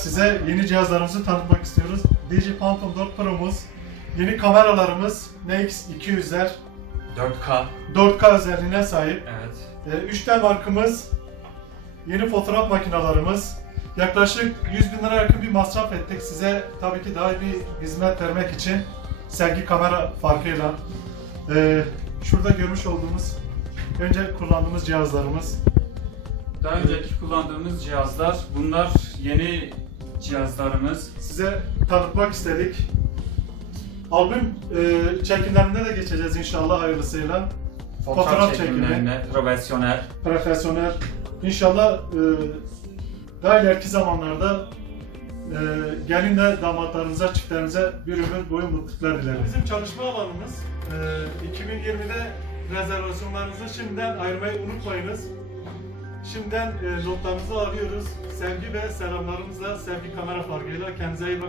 size yeni cihazlarımızı tanıtmak istiyoruz. DJI Phantom 4 Pro'muz, yeni kameralarımız NX200'ler 4K özelliğine sahip. Evet. 3D markımız, yeni fotoğraf makinalarımız. Yaklaşık 100 bin lira yakın bir masraf ettik size tabii ki daha iyi bir hizmet vermek için sergi kamera farkıyla. Şurada görmüş olduğunuz önce kullandığımız cihazlarımız. Daha önceki kullandığımız cihazlar, bunlar yeni cihazlarımız. Size tanıtmak istedik. Albüm çekimlerinde de geçeceğiz inşallah hayırlısıyla. Fotoğraf çekimlerine profesyonel. İnşallah daha ileriki zamanlarda gelinle damatlarınıza, çiftlerinize bir ömür boyu mutluluklar dilerim. Bizim çalışma alanımız 2020'de rezervasyonlarınızı şimdiden ayırmayı unutmayınız. Şimdiden notlarınızı alıyoruz. Sevgi ve selamlarımızla Sevgi Kamera Farkıyla kendinize iyi bakın.